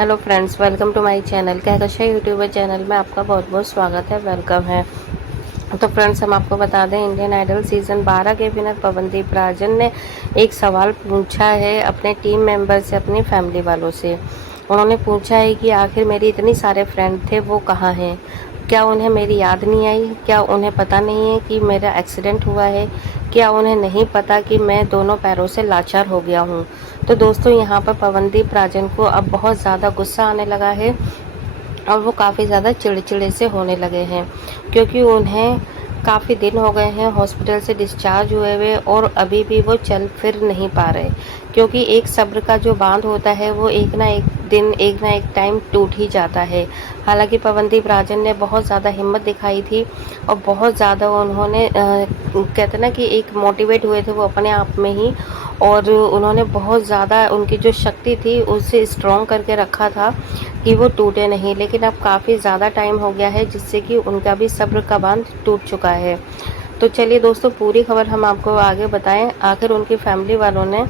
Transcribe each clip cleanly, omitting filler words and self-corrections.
Hello friends, welcome to my channel. Kahkasha youtuber channel में आपका बहुत बहुत स्वागत है, वेलकम है। तो फ्रेंड्स, हम आपको बता दें, इंडियन आइडल सीज़न 12 के विनर पवनदीप राजन ने एक सवाल पूछा है अपने टीम मेंबर से, अपनी फैमिली वालों से। उन्होंने पूछा है कि आखिर मेरे इतने सारे फ्रेंड थे, वो कहाँ हैं? क्या उन्हें मेरी याद नहीं आई? क्या उन्हें पता नहीं है कि मेरा एक्सीडेंट हुआ है? क्या उन्हें नहीं पता कि मैं दोनों पैरों से लाचार हो गया हूँ? तो दोस्तों, यहाँ पर पवनदीप राजन को अब बहुत ज़्यादा गुस्सा आने लगा है और वो काफ़ी ज़्यादा चिड़चिड़े से होने लगे हैं, क्योंकि उन्हें काफ़ी दिन हो गए हैं हॉस्पिटल से डिस्चार्ज हुए हुए और अभी भी वो चल फिर नहीं पा रहे। क्योंकि एक सब्र का जो बांध होता है वो एक ना एक दिन, एक ना एक टाइम टूट ही जाता है। हालांकि पवनदीप राजन ने बहुत ज़्यादा हिम्मत दिखाई थी और बहुत ज़्यादा उन्होंने कहते ना कि एक मोटिवेट हुए थे वो अपने आप में ही, और उन्होंने बहुत ज़्यादा उनकी जो शक्ति थी उसे स्ट्रॉन्ग करके रखा था कि वो टूटे नहीं। लेकिन अब काफ़ी ज़्यादा टाइम हो गया है जिससे कि उनका भी सब्र का बांध टूट चुका है। तो चलिए दोस्तों, पूरी खबर हम आपको आगे बताएं। आखिर उनकी फैमिली वालों ने,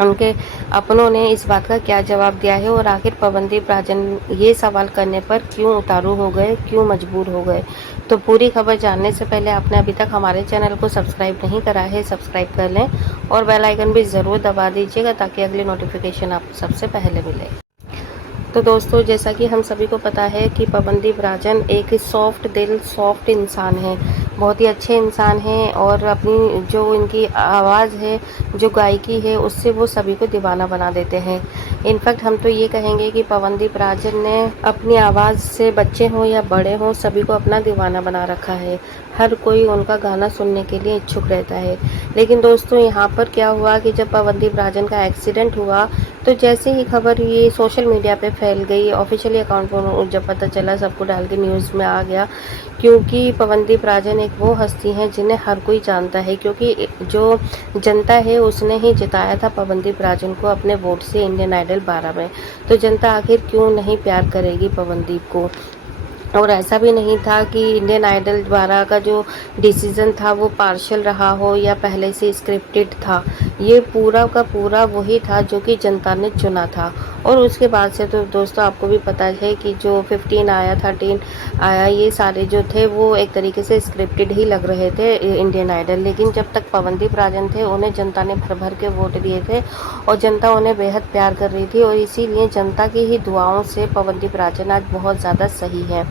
उनके अपनों ने इस बात का क्या जवाब दिया है और आखिर पवनदीप राजन ये सवाल करने पर क्यों उतारू हो गए, क्यों मजबूर हो गए। तो पूरी खबर जानने से पहले आपने अभी तक हमारे चैनल को सब्सक्राइब नहीं करा है, सब्सक्राइब कर लें और बेल आइकन भी ज़रूर दबा दीजिएगा ताकि अगली नोटिफिकेशन आपको सबसे पहले मिले। तो दोस्तों, जैसा कि हम सभी को पता है कि पवनदीप राजन एक सॉफ्ट दिल, सॉफ्ट इंसान है, बहुत ही अच्छे इंसान हैं और अपनी जो इनकी आवाज़ है, जो गायकी है, उससे वो सभी को दीवाना बना देते हैं। इनफैक्ट हम तो ये कहेंगे कि पवनदीप राजन ने अपनी आवाज़ से बच्चे हों या बड़े हों, सभी को अपना दीवाना बना रखा है। हर कोई उनका गाना सुनने के लिए इच्छुक रहता है। लेकिन दोस्तों, यहाँ पर क्या हुआ कि जब पवनदीप राजन का एक्सीडेंट हुआ तो जैसे ही खबर ये सोशल मीडिया पे फैल गई, ऑफिशियली अकाउंट पर जब पता चला, सबको डाल के न्यूज़ में आ गया। क्योंकि पवनदीप राजन एक वो हस्ती हैं जिन्हें हर कोई जानता है, क्योंकि जो जनता है उसने ही जिताया था पवनदीप राजन को अपने वोट से इंडियन आइडल 12 में। तो जनता आखिर क्यों नहीं प्यार करेगी पवनदीप को। और ऐसा भी नहीं था कि इंडियन आइडल 12 का जो डिसीज़न था वो पार्शियल रहा हो या पहले से स्क्रिप्टेड था। ये पूरा का पूरा वही था जो कि जनता ने चुना था। और उसके बाद से तो दोस्तों आपको भी पता है कि जो 15 आया, 13 आया, ये सारे जो थे वो एक तरीके से स्क्रिप्टेड ही लग रहे थे इंडियन आइडल। लेकिन जब तक पवनदीप राजन थे उन्हें जनता ने भर भर के वोट दिए थे और जनता उन्हें बेहद प्यार कर रही थी, और इसीलिए जनता की ही दुआओं से पवनदीप राजन आज बहुत ज़्यादा सही है।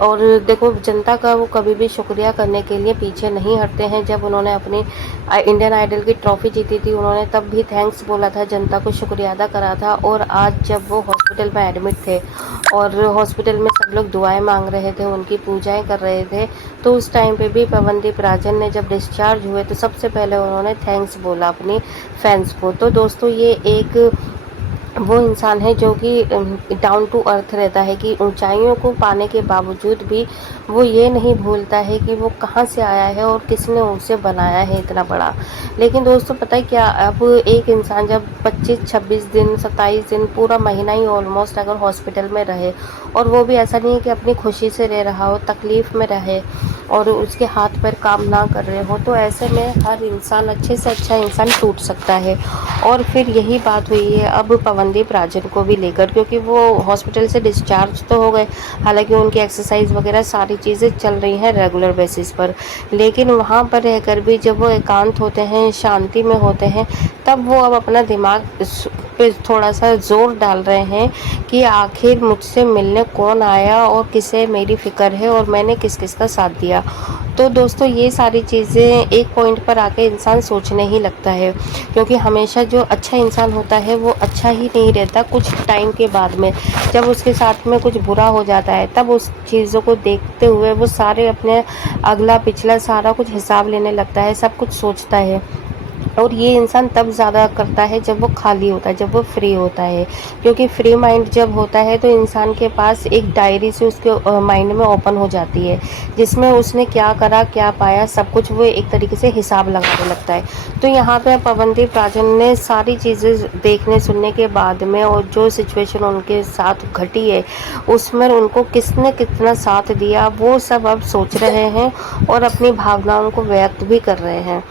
और देखो, जनता का वो कभी भी शुक्रिया करने के लिए पीछे नहीं हटते हैं। जब उन्होंने अपनी इंडियन आइडल की ट्रॉफी जीती थी, उन्होंने तब भी थैंक्स बोला था, जनता को शुक्रिया अदा करा था। और आज जब वो हॉस्पिटल में एडमिट थे और हॉस्पिटल में सब लोग दुआएं मांग रहे थे, उनकी पूजाएं कर रहे थे, तो उस टाइम पे भी पवनदीप राजन ने जब डिस्चार्ज हुए तो सबसे पहले उन्होंने थैंक्स बोला अपनी फैंस को। तो दोस्तों, ये एक वो इंसान है जो कि डाउन टू अर्थ रहता है, कि ऊंचाइयों को पाने के बावजूद भी वो ये नहीं भूलता है कि वो कहाँ से आया है और किसने उसे बनाया है इतना बड़ा। लेकिन दोस्तों, पता है क्या, अब एक इंसान जब 25-26 दिन, 27 दिन, पूरा महीना ही ऑलमोस्ट अगर हॉस्पिटल में रहे, और वो भी ऐसा नहीं है कि अपनी खुशी से रह रहा हो, तकलीफ़ में रहे और उसके हाथ पैर काम ना कर रहे हो, तो ऐसे में हर इंसान, अच्छे से अच्छा इंसान टूट सकता है। और फिर यही बात हुई है अब पवनदीप राजन को भी लेकर, क्योंकि वो हॉस्पिटल से डिस्चार्ज तो हो गए, हालांकि उनकी एक्सरसाइज वगैरह सारी चीज़ें चल रही हैं रेगुलर बेसिस पर। लेकिन वहाँ पर रहकर भी जब वो एकांत होते हैं, शांति में होते हैं, तब वो अब अपना दिमाग पे थोड़ा सा जोर डाल रहे हैं कि आखिर मुझसे मिलने कौन आया और किसे मेरी फ़िक्र है और मैंने किस किस का साथ दिया। तो दोस्तों, ये सारी चीज़ें एक पॉइंट पर आके इंसान सोचने ही लगता है, क्योंकि हमेशा जो अच्छा इंसान होता है वो अच्छा ही नहीं रहता। कुछ टाइम के बाद में जब उसके साथ में कुछ बुरा हो जाता है, तब उस चीज़ों को देखते हुए वो सारे अपने अगला पिछला सारा कुछ हिसाब लेने लगता है, सब कुछ सोचता है। और ये इंसान तब ज़्यादा करता है जब वो खाली होता है, जब वो फ्री होता है। क्योंकि फ्री माइंड जब होता है तो इंसान के पास एक डायरी से उसके माइंड में ओपन हो जाती है, जिसमें उसने क्या करा, क्या पाया, सब कुछ वो एक तरीके से हिसाब लगाने लगता है। तो यहाँ पे पवनदीप राजन ने सारी चीज़ें देखने सुनने के बाद में, और जो सिचुएशन उनके साथ घटी है उसमें उनको किसने कितना साथ दिया, वो सब अब सोच रहे हैं और अपनी भावनाओं को व्यक्त भी कर रहे हैं।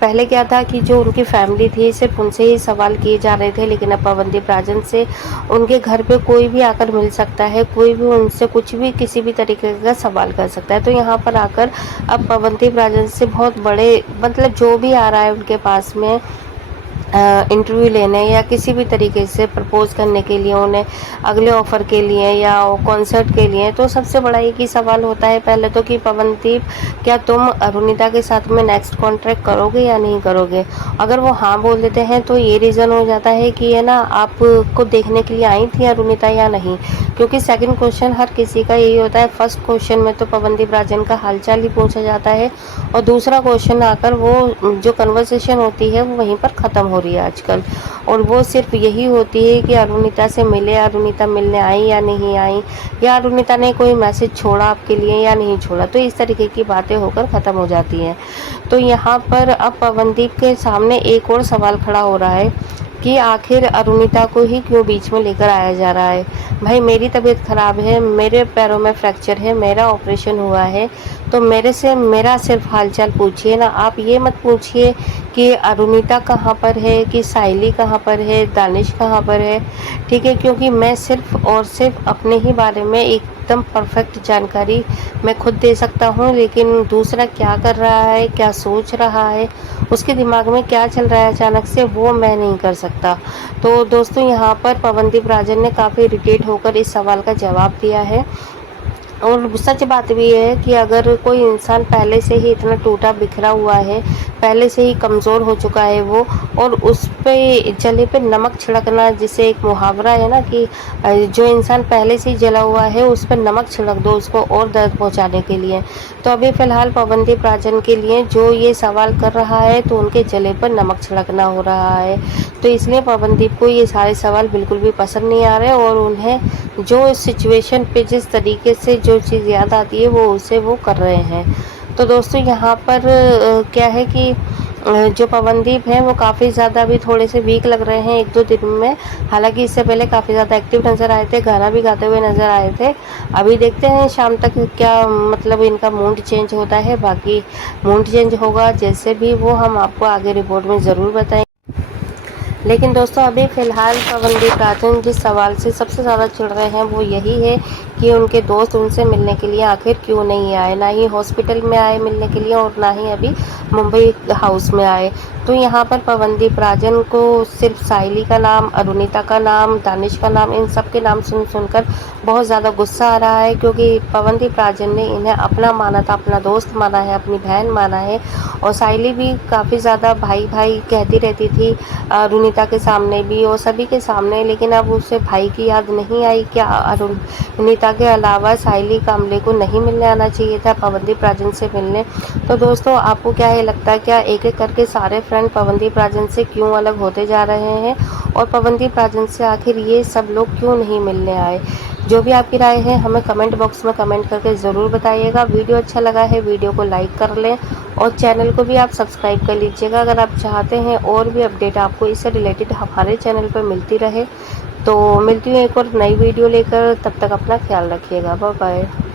पहले क्या था कि जो उनकी फैमिली थी सिर्फ उनसे ही सवाल किए जा रहे थे, लेकिन अब पवनदीप राजन से उनके घर पे कोई भी आकर मिल सकता है, कोई भी उनसे कुछ भी किसी भी तरीके का सवाल कर सकता है। तो यहाँ पर आकर अब पवनदीप राजन से बहुत बड़े मतलब जो भी आ रहा है उनके पास में इंटरव्यू लेने या किसी भी तरीके से प्रपोज करने के लिए, उन्हें अगले ऑफर के लिए या कॉन्सर्ट के लिए, तो सबसे बड़ा एक ही सवाल होता है पहले तो कि पवनदीप क्या तुम अरुणिता के साथ में नेक्स्ट कॉन्ट्रैक्ट करोगे या नहीं करोगे। अगर वो हाँ बोल देते हैं तो ये रीज़न हो जाता है कि है ना आपको देखने के लिए आई थी अरुणिता या नहीं, क्योंकि सेकंड क्वेश्चन हर किसी का यही होता है। फर्स्ट क्वेश्चन में तो पवनदीप राजन का हालचाल ही पूछा जाता है और दूसरा क्वेश्चन आकर वो जो कन्वर्सेशन होती है वो वहीं पर ख़त्म हो रही है आजकल, और वो सिर्फ यही होती है कि अरुणिता से मिले, अरुणिता मिलने आई या नहीं आई, या अरुणिता ने कोई मैसेज छोड़ा आपके लिए या नहीं छोड़ा। तो इस तरीके की बातें होकर ख़त्म हो जाती हैं। तो यहाँ पर अब पवनदीप के सामने एक और सवाल खड़ा हो रहा है कि आखिर अरुणिता को ही क्यों बीच में लेकर आया जा रहा है। भाई मेरी तबीयत ख़राब है, मेरे पैरों में फ्रैक्चर है, मेरा ऑपरेशन हुआ है, तो मेरे से मेरा सिर्फ हालचाल पूछिए ना, आप ये मत पूछिए कि अरुणिता कहाँ पर है, कि साइली कहाँ पर है, दानिश कहाँ पर है। ठीक है, क्योंकि मैं सिर्फ और सिर्फ अपने ही बारे में एकदम परफेक्ट जानकारी मैं खुद दे सकता हूँ, लेकिन दूसरा क्या कर रहा है, क्या सोच रहा है, उसके दिमाग में क्या चल रहा है अचानक से, वो मैं नहीं कर सकता। तो दोस्तों यहाँ पर पवनदीप राजन ने काफ़ी इरिटेट होकर इस सवाल का जवाब दिया है। और सच बात भी है कि अगर कोई इंसान पहले से ही इतना टूटा बिखरा हुआ है, पहले से ही कमज़ोर हो चुका है वो, और उस पे जले पे नमक छिड़कना, जिसे एक मुहावरा है ना कि जो इंसान पहले से ही जला हुआ है उस पर नमक छिड़क दो उसको और दर्द पहुंचाने के लिए। तो अभी फ़िलहाल पवनदीप राजन के लिए जो ये सवाल कर रहा है तो उनके जले पर नमक छिड़कना हो रहा है। तो इसलिए पवनदीप को ये सारे सवाल बिल्कुल भी पसंद नहीं आ रहे, और उन्हें जो सिचुएशन पे जिस तरीके से जो चीज़ याद आती है वो उसे वो कर रहे हैं। तो दोस्तों यहाँ पर क्या है कि जो पवनदीप हैं वो काफ़ी ज़्यादा अभी थोड़े से वीक लग रहे हैं 1-2 दिन में। हालांकि इससे पहले काफ़ी ज़्यादा एक्टिव नज़र आए थे, गाना भी गाते हुए नज़र आए थे। अभी देखते हैं शाम तक क्या मतलब इनका मूड चेंज होता है। बाकी मूड चेंज होगा जैसे भी वो हम आपको आगे रिपोर्ट में ज़रूर बताएंगे। लेकिन दोस्तों अभी फ़िलहाल पवनदीप राजन जिस सवाल से सबसे ज़्यादा चिढ़ रहे हैं वो यही है कि उनके दोस्त उनसे मिलने के लिए आखिर क्यों नहीं आए, ना ही हॉस्पिटल में आए मिलने के लिए और ना ही अभी मुंबई हाउस में आए। तो यहाँ पर पवनदीप राजन को सिर्फ साइली का नाम, अरुणिता का नाम, दानिश का नाम, इन सब के नाम सुनकर बहुत ज़्यादा गुस्सा आ रहा है, क्योंकि पवनदीप राजन ने इन्हें अपना माना था, अपना दोस्त माना है, अपनी बहन माना है। और साइली भी काफ़ी ज़्यादा भाई भाई कहती रहती थी अरुणिता के सामने भी और सभी के सामने, लेकिन अब उसे भाई की याद नहीं आई। क्या अरुणिता के अलावा साइली कामले को नहीं मिलने आना चाहिए था पवनदीप राजन से मिलने। तो दोस्तों आपको क्या ये लगता है, क्या एक एक करके सारे फ्रेंड पवनदीप राजन से क्यों अलग होते जा रहे हैं, और पवनदीप राजन से आखिर ये सब लोग क्यों नहीं मिलने आए। जो भी आपकी राय है हमें कमेंट बॉक्स में कमेंट करके ज़रूर बताइएगा। वीडियो अच्छा लगा है वीडियो को लाइक कर लें और चैनल को भी आप सब्सक्राइब कर लीजिएगा अगर आप चाहते हैं और भी अपडेट आपको इससे रिलेटेड हमारे चैनल पर मिलती रहे। तो मिलती हूँ एक और नई वीडियो लेकर, तब तक अपना ख्याल रखिएगा। Bye bye.